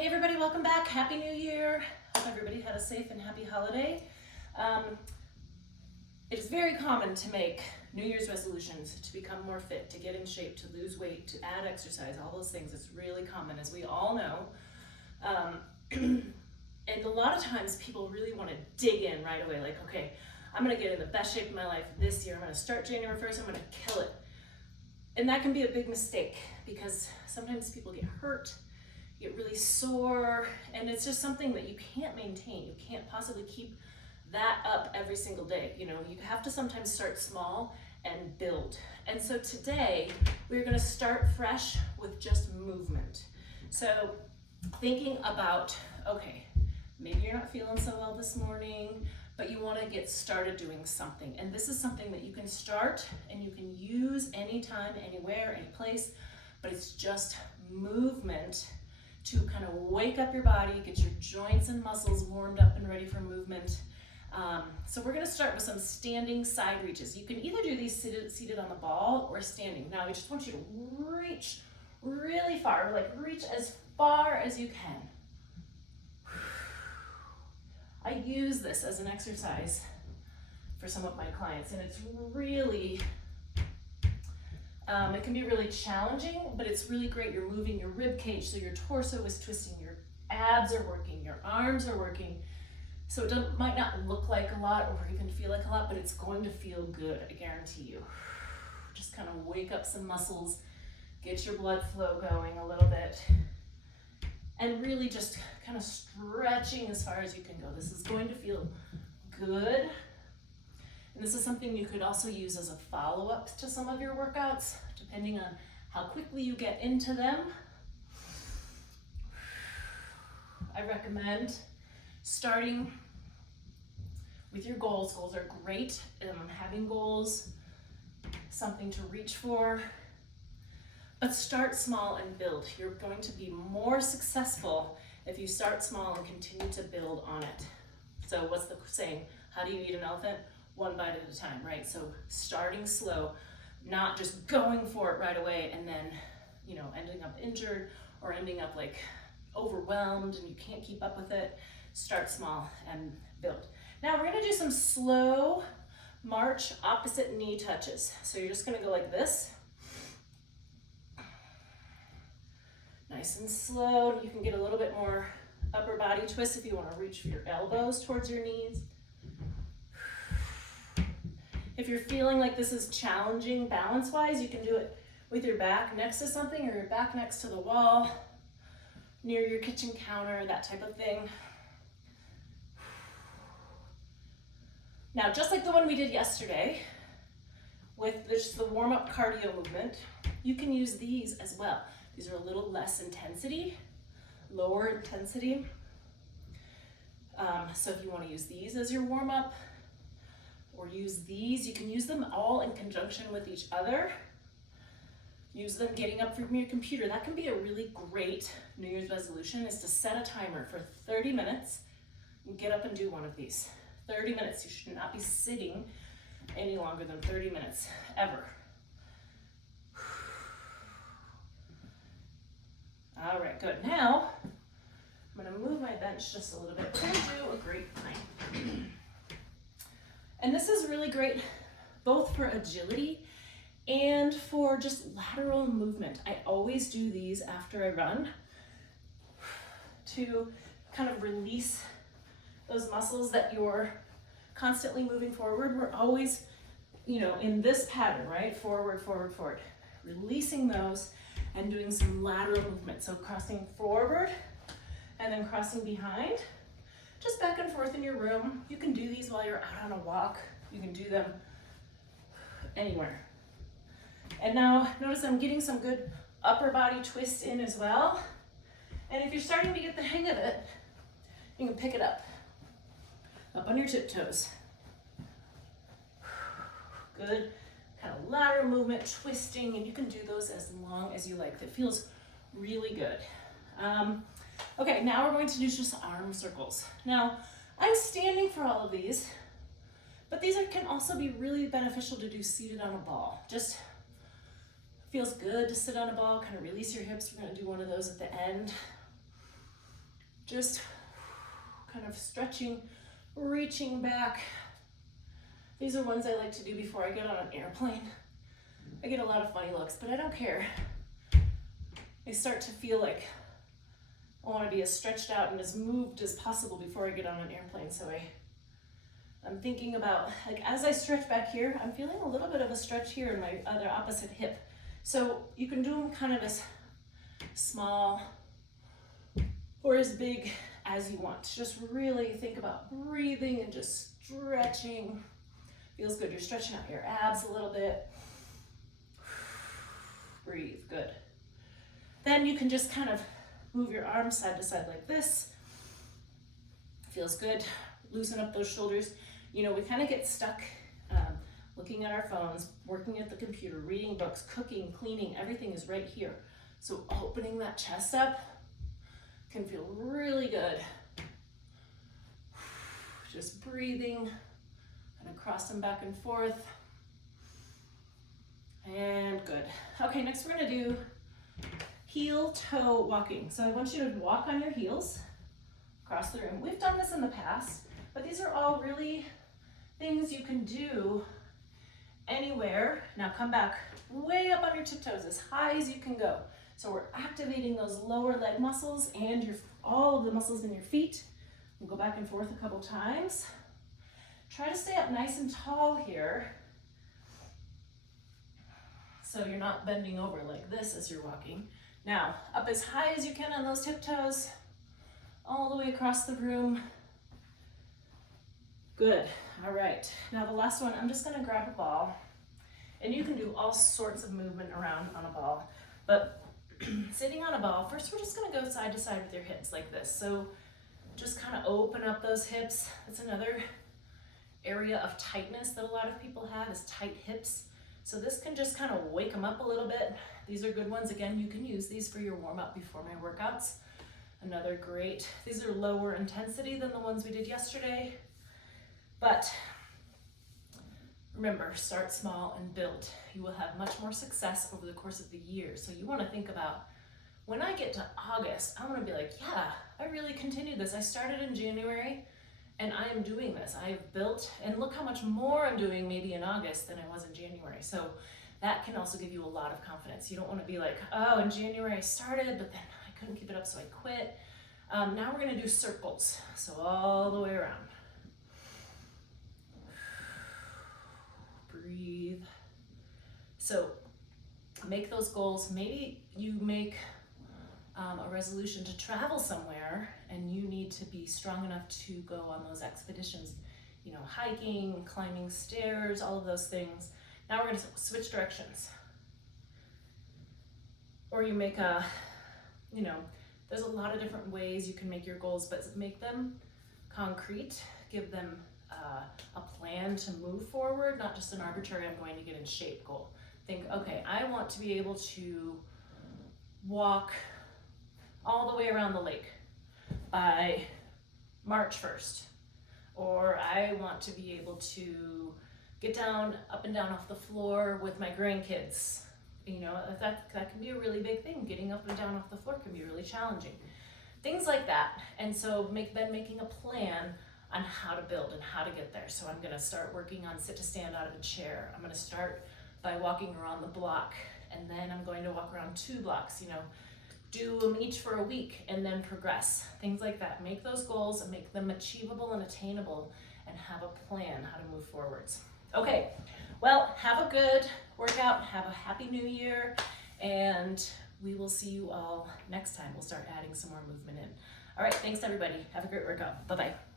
Hey everybody, welcome back. Happy New Year. Hope everybody had a safe and happy holiday. It is very common to make New Year's resolutions to become more fit, to get in shape, to lose weight, to add exercise, all those things. It's really common, as we all know. And a lot of times people really want to dig in right away, like, okay, I'm going to get in the best shape of my life this year. I'm going to start January 1st. I'm going to kill it. And that can be a big mistake because sometimes people get hurt, get really sore, and it's just something that you can't maintain. You can't possibly keep that up every single day. You know, you have to sometimes start small and build. And so today we're going to start fresh with just movement. So thinking about, okay, maybe you're not feeling so well this morning, but you want to get started doing something. And this is something that you can start and you can use anytime, anywhere, any place, but it's just movement to kind of wake up your body, get your joints and muscles warmed up and ready for movement. So we're going to start with some standing side reaches. You can either do these seated on the ball or standing. Now I just want you to reach really far, like reach as far as you can. I use this as an exercise for some of my clients, and it's really, it can be really challenging, but it's really great. You're moving your rib cage, so your torso is twisting, your abs are working, your arms are working. So it might not look like a lot or even feel like a lot, but it's going to feel good, I guarantee you. Just kind of wake up some muscles, get your blood flow going a little bit, and really just kind of stretching as far as you can go. This is going to feel good. And this is something you could also use as a follow-up to some of your workouts, depending on how quickly you get into them. I recommend starting with your goals. Goals are great. Having goals, something to reach for. But start small and build. You're going to be more successful if you start small and continue to build on it. So what's the saying? How do you eat an elephant? One bite at a time, right? So starting slow, not just going for it right away and then, you know, ending up injured or ending up like overwhelmed and you can't keep up with it. Start small and build. Now we're gonna do some slow march opposite knee touches. So you're just gonna go like this. Nice and slow. You can get a little bit more upper body twist if you want to reach for your elbows towards your knees. If you're feeling like this is challenging balance-wise, you can do it with your back next to something or your back next to the wall, near your kitchen counter, that type of thing. Now, just like the one we did yesterday, with just the warm-up cardio movement, you can use these as well. These are a little less intensity, lower intensity. So if you want to use these as your warm-up or use these, you can use them all in conjunction with each other. Use them getting up from your computer. That can be a really great New Year's resolution, is to set a timer for 30 minutes and get up and do one of these. 30 minutes. You should not be sitting any longer than 30 minutes, ever. All right, good. Now, I'm gonna move my bench just a little bit. We're gonna do a grapevine. And this is really great both for agility and for just lateral movement. I always do these after I run to kind of release those muscles that you're constantly moving forward. We're always, you know, in this pattern, right? Forward, forward, forward. Releasing those and doing some lateral movement. So crossing forward and then crossing behind, just back and forth in your room. You can do these while you're out on a walk. You can do them anywhere. And now notice I'm getting some good upper body twist in as well. And if you're starting to get the hang of it, you can pick it up on your tiptoes. Good. Kind of lateral movement, twisting, and you can do those as long as you like. That feels really good. Okay, now we're going to do just arm circles. Now, I'm standing for all of these, but these can also be really beneficial to do seated on a ball. Just feels good to sit on a ball, kind of release your hips. We're gonna do one of those at the end. Just kind of stretching, reaching back. These are ones I like to do before I get on an airplane. I get a lot of funny looks, but I don't care. I start to feel like I want to be as stretched out and as moved as possible before I get on an airplane. So I'm thinking about, like, as I stretch back here, I'm feeling a little bit of a stretch here in my other opposite hip. So you can do them kind of as small or as big as you want. Just really think about breathing and just stretching. Feels good. You're stretching out your abs a little bit. Breathe, good. Then you can just kind of move your arms side to side like this. Feels good. Loosen up those shoulders. You know, we kind of get stuck looking at our phones, working at the computer, reading books, cooking, cleaning, everything is right here. So opening that chest up can feel really good. Just breathing. Gonna cross them back and forth. And good. Okay, next we're gonna do heel toe walking. So I want you to walk on your heels across the room. We've done this in the past, but these are all really things you can do anywhere. Now come back way up on your tiptoes, as high as you can go. So we're activating those lower leg muscles and all of the muscles in your feet. We'll go back and forth a couple times. Try to stay up nice and tall here, so you're not bending over like this as you're walking. Now, up as high as you can on those tiptoes, all the way across the room. Good, all right. Now the last one, I'm just gonna grab a ball, and you can do all sorts of movement around on a ball, but sitting on a ball, first we're just gonna go side to side with your hips like this. So just kind of open up those hips. That's another area of tightness that a lot of people have, is tight hips. So this can just kind of wake them up a little bit. These are good ones. Again, you can use these for your warm-up before my workouts. Another great, these are lower intensity than the ones we did yesterday. But remember, start small and build. You will have much more success over the course of the year. So you want to think about, when I get to August, I want to be like, yeah, I really continued this. I started in January, and I am doing this. I have built, and look how much more I'm doing maybe in August than I was in January. So that can also give you a lot of confidence. You don't want to be like, oh, in January I started, but then I couldn't keep it up, so I quit. Now we're gonna do circles. So all the way around. Breathe. So make those goals. Maybe you make a resolution to travel somewhere, and you need to be strong enough to go on those expeditions, you know, hiking, climbing stairs, all of those things. Now we're gonna switch directions. Or you make a, you know, there's a lot of different ways you can make your goals, but make them concrete, give them a plan to move forward, not just an arbitrary, I'm going to get in shape goal. Think, okay, I want to be able to walk all the way around the lake by March 1st. Or I want to be able to get down, up and down off the floor with my grandkids. You know, that can be a really big thing. Getting up and down off the floor can be really challenging. Things like that. And so making a plan on how to build and how to get there. So I'm gonna start working on sit to stand out of a chair. I'm gonna start by walking around the block, and then I'm going to walk around 2 blocks, you know, do them each for a week and then progress. Things like that. Make those goals and make them achievable and attainable, and have a plan how to move forwards. Okay, well, have a good workout, have a happy new year, and we will see you all next time. We'll start adding some more movement in. All right, thanks everybody. Have a great workout. Bye-bye.